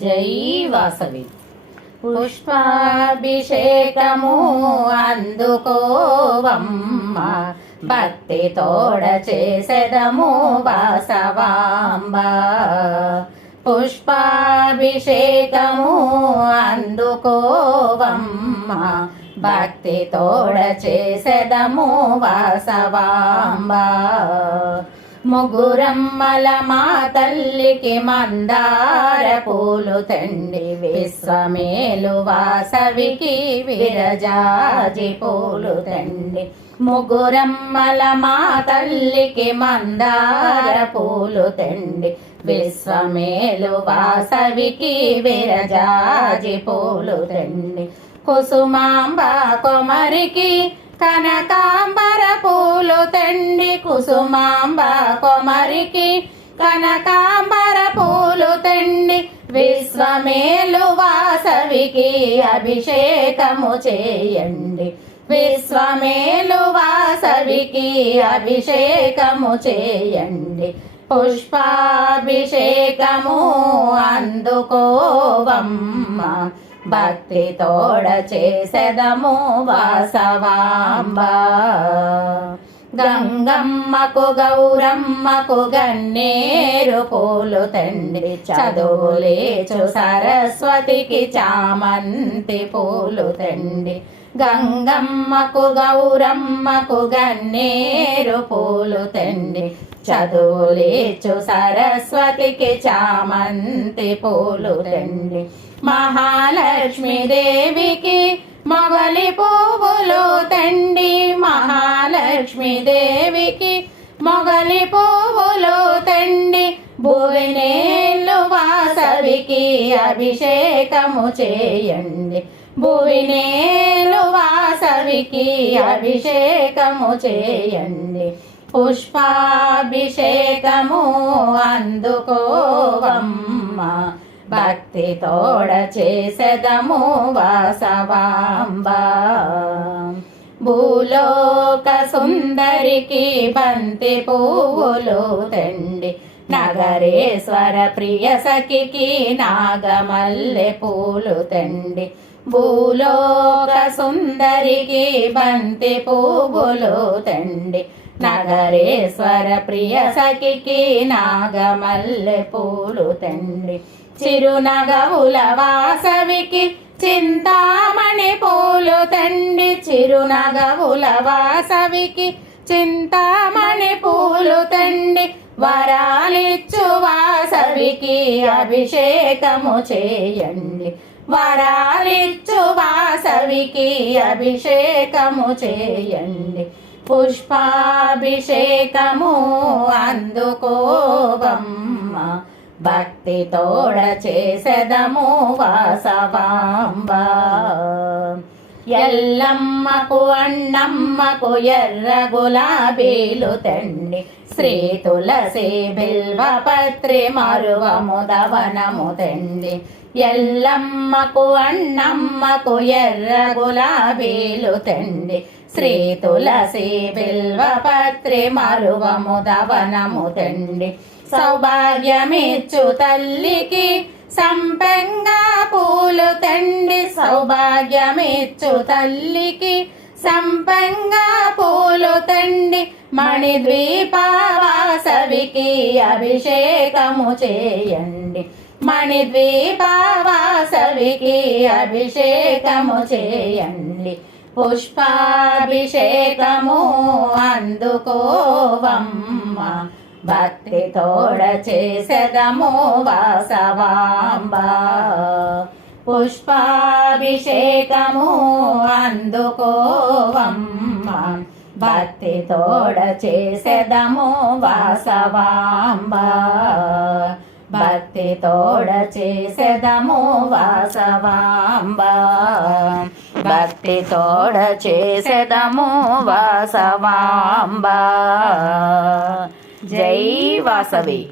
జై వాసవి. పుష్పాభిషేకము అందుకోవమ్మ, భక్తి తోడ చేసెదము వాసవాంబ. పుష్పాభిషేకము అందుకోవమ్మ, భక్తి తోడ చేసెదము వాసవాంబ. ముగురమ్మల మా తల్లికి మందార పూలు తండి, విశ్వమేలు వాసవికి విరజాజి పూలు తండి. ముగురమ్మల మా తల్లికి మందార పూలు తండి, విశ్వమేలు వాసవికి విరజాజి పూలు తండి. కుసుమాంబ కొమరికి కనకాంబర పూలు తండి, కుసుమాంబ కొమరికి కనకాంబర పూలు తండి. విశ్వమేలు వాసవికి అభిషేకము చేయండి, విశ్వమేలు వాసవికి అభిషేకము చేయండి. పుష్పాభిషేకము అందుకోవమ్మ, భక్తి తోడ చేసెదము వాసవాంబ. గంగమ్మకు గౌరమ్మకు గన్నేరు పూలు తండ్రి, చదువులేచు సరస్వతికి చామంతి పూలు తండ్రి. గంగమ్మకు గౌరమ్మకు గన్నేరు పూలు తండ్రి, చదువులేచు సరస్వతికి చామంతి పూలు తండ్రి. మహాలక్ష్మీదేవికి మొగలి పువ్వులు తండి, మహాలక్ష్మీదేవికి మొగలి పువ్వులు తండి. భువినేలు వాసవికి అభిషేకము చేయండి, భువినేలు వాసవికి అభిషేకము చేయండి. పుష్పాభిషేకము అందుకోవమ్మ, భక్తి తోడ చేసెదము వాసవాంబ. భూలోక సుందరికి బంతి పువ్వులు తండి, నగరేశ్వర ప్రియ సఖికి నాగమల్లె పూలు తండి. భూలోక సుందరికి బంతి పువ్వులు తండి, నగరేశ్వర ప్రియ సఖికి నాగమల్లె పూలు తండి. చిరునగవుల వాసవికి చింతామణి పూలు తండి, చిరునగవుల వాసవికి చింతామణి పూలు తండి. వరాలిచ్చు వాసవికి అభిషేకము చేయండి, వరాలిచ్చు వాసవికి అభిషేకము చేయండి. పుష్పాభిషేకము అందుకోవమ్మ, భక్తి తోడ చేసెదము వాసవాంబ. ఎల్లమ్మకు అన్నమ్మకు ఎర్ర గులాబీలు తండి, శ్రీ తులసి బిల్వపత్రి మరువము దవనము తండి. ఎల్లమ్మకు అన్నమ్మకు ఎర్ర గులాబీలు తండి, శ్రీ తులసి బిల్వపత్రి మరువము దవనము తండి. సౌభాగ్యమిచ్చు తల్లికి సంపెంగా పూలు తండి, సౌభాగ్యమిచ్చు తల్లికి సంపెంగా పూలు తండి. మణిద్వీప వాసవికి అభిషేకము చేయండి, మణిద్వీప వాసవికి అభిషేకము చేయండి. పుష్పాభిషేకము అందుకోవమ్మ, భక్తి తోడ చేసెదము వాసవాంబ. పుష్పాభిషేకము అందుకోవమ్మ, భక్తి తోడ చేసెదము వాసవాంబ. భక్తి తోడ చేసెదము వాసవాంబ, భక్తి తోడ చేసెదము వాసవాంబ. జై వాసవి.